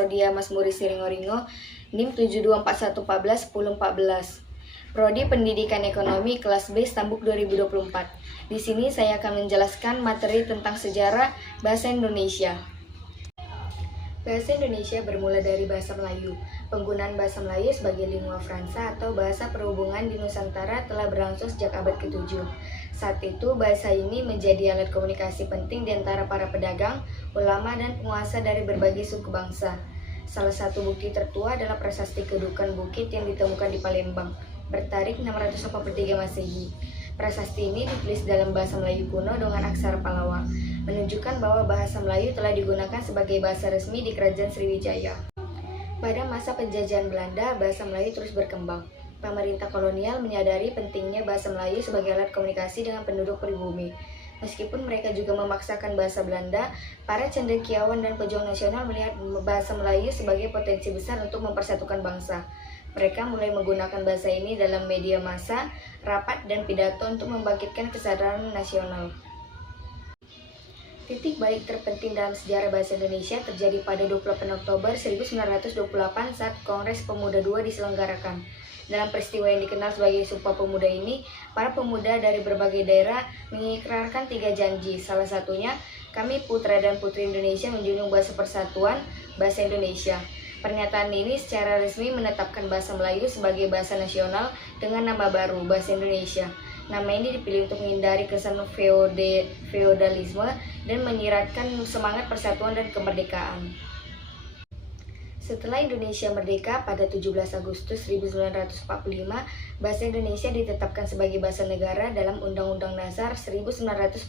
Saudia Masmuri Siringoringo, NIM 7241141014. Prodi Pendidikan Ekonomi kelas B Stambuk 2024. Di sini saya akan menjelaskan materi tentang sejarah bahasa Indonesia. Bahasa Indonesia bermula dari bahasa Melayu. Penggunaan bahasa Melayu sebagai lingua franca atau bahasa perhubungan di Nusantara telah berlangsung sejak abad ke-7. Saat itu, bahasa ini menjadi alat komunikasi penting di antara para pedagang, ulama, dan penguasa dari berbagai suku bangsa. Salah satu bukti tertua adalah prasasti kedudukan bukit yang ditemukan di Palembang, bertarikh 683 Masehi. Prasasti ini ditulis dalam bahasa Melayu kuno dengan aksara Pallawa, menunjukkan bahwa bahasa Melayu telah digunakan sebagai bahasa resmi di Kerajaan Sriwijaya. Pada masa penjajahan Belanda, bahasa Melayu terus berkembang. Pemerintah kolonial menyadari pentingnya bahasa Melayu sebagai alat komunikasi dengan penduduk pribumi. Meskipun mereka juga memaksakan bahasa Belanda, para cendekiawan dan pejuang nasional melihat bahasa Melayu sebagai potensi besar untuk mempersatukan bangsa. Mereka mulai menggunakan bahasa ini dalam media massa, rapat, dan pidato untuk membangkitkan kesadaran nasional. Titik balik terpenting dalam sejarah bahasa Indonesia terjadi pada 28 Oktober 1928 saat Kongres Pemuda II diselenggarakan. Dalam peristiwa yang dikenal sebagai Sumpah Pemuda ini, para pemuda dari berbagai daerah mengikrarkan 3 janji. Salah satunya, kami putra dan putri Indonesia menjunjung bahasa persatuan, bahasa Indonesia. Pernyataan ini secara resmi menetapkan bahasa Melayu sebagai bahasa nasional dengan nama baru, Bahasa Indonesia. Nama ini dipilih untuk menghindari kesan feodalisme dan menyiratkan semangat persatuan dan kemerdekaan. Setelah Indonesia merdeka pada 17 Agustus 1945, bahasa Indonesia ditetapkan sebagai bahasa negara dalam Undang-Undang Dasar 1945.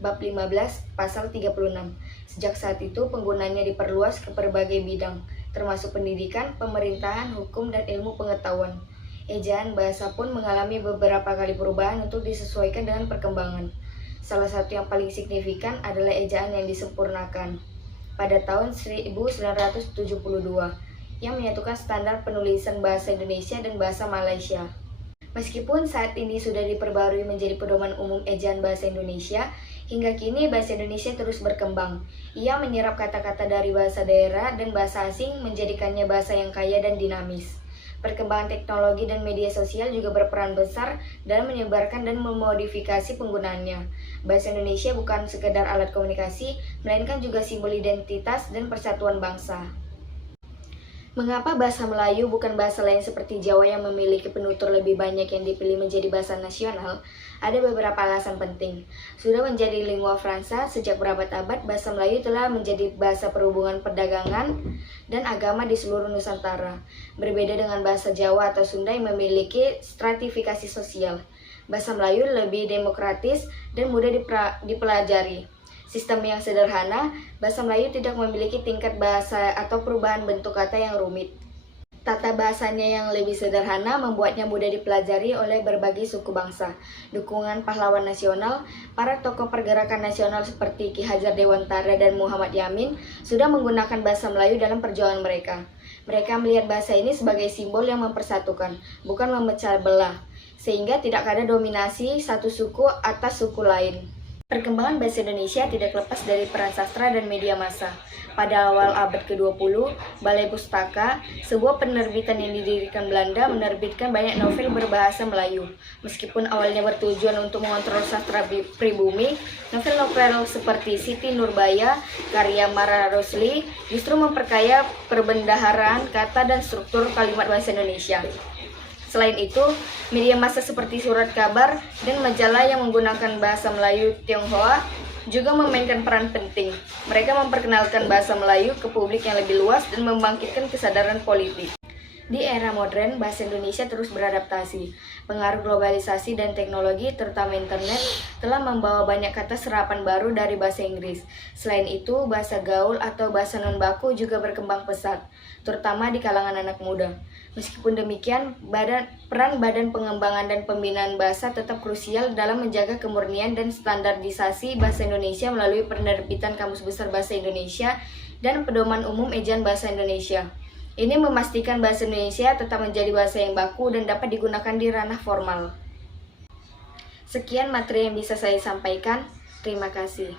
Bab 15, Pasal 36. Sejak saat itu, penggunaannya diperluas ke berbagai bidang, termasuk pendidikan, pemerintahan, hukum, dan ilmu pengetahuan. Ejaan bahasa pun mengalami beberapa kali perubahan untuk disesuaikan dengan perkembangan. Salah satu yang paling signifikan adalah ejaan yang disempurnakan pada tahun 1972, yang menyatukan standar penulisan bahasa Indonesia dan bahasa Malaysia. Meskipun saat ini sudah diperbarui menjadi pedoman umum ejaan bahasa Indonesia, hingga kini bahasa Indonesia terus berkembang. Ia menyerap kata-kata dari bahasa daerah dan bahasa asing, menjadikannya bahasa yang kaya dan dinamis. Perkembangan teknologi dan media sosial juga berperan besar dalam menyebarkan dan memodifikasi penggunaannya. Bahasa Indonesia bukan sekedar alat komunikasi, melainkan juga simbol identitas dan persatuan bangsa. Mengapa bahasa Melayu bukan bahasa lain seperti Jawa yang memiliki penutur lebih banyak yang dipilih menjadi bahasa nasional? Ada beberapa alasan penting. Sudah menjadi lingua franca sejak berabad-abad, bahasa Melayu telah menjadi bahasa perhubungan perdagangan dan agama di seluruh Nusantara. Berbeda dengan bahasa Jawa atau Sunda yang memiliki stratifikasi sosial, bahasa Melayu lebih demokratis dan mudah dipelajari. Sistem yang sederhana, bahasa Melayu tidak memiliki tingkat bahasa atau perubahan bentuk kata yang rumit. Tata bahasanya yang lebih sederhana membuatnya mudah dipelajari oleh berbagai suku bangsa. Dukungan pahlawan nasional, para tokoh pergerakan nasional seperti Ki Hajar Dewantara dan Muhammad Yamin sudah menggunakan bahasa Melayu dalam perjuangan mereka. Mereka melihat bahasa ini sebagai simbol yang mempersatukan, bukan memecah belah, sehingga tidak ada dominasi satu suku atas suku lain. Perkembangan bahasa Indonesia tidak lepas dari peran sastra dan media massa. Pada awal abad ke-20, Balai Pustaka, sebuah penerbitan yang didirikan Belanda, menerbitkan banyak novel berbahasa Melayu. Meskipun awalnya bertujuan untuk mengontrol sastra pribumi, novel-novel seperti Siti Nurbaya, karya Mara Rosli, justru memperkaya perbendaharaan kata dan struktur kalimat bahasa Indonesia. Selain itu, media massa seperti surat kabar dan majalah yang menggunakan bahasa Melayu Tionghoa juga memainkan peran penting. Mereka memperkenalkan bahasa Melayu ke publik yang lebih luas dan membangkitkan kesadaran politik. Di era modern, bahasa Indonesia terus beradaptasi. Pengaruh globalisasi dan teknologi, terutama internet, telah membawa banyak kata serapan baru dari bahasa Inggris. Selain itu, bahasa gaul atau bahasa non-baku juga berkembang pesat, terutama di kalangan anak muda. Meskipun demikian, peran Badan Pengembangan dan Pembinaan Bahasa tetap krusial dalam menjaga kemurnian dan standarisasi bahasa Indonesia melalui penerbitan Kamus Besar Bahasa Indonesia dan Pedoman Umum Ejaan Bahasa Indonesia. Ini memastikan bahasa Indonesia tetap menjadi bahasa yang baku dan dapat digunakan di ranah formal. Sekian materi yang bisa saya sampaikan. Terima kasih.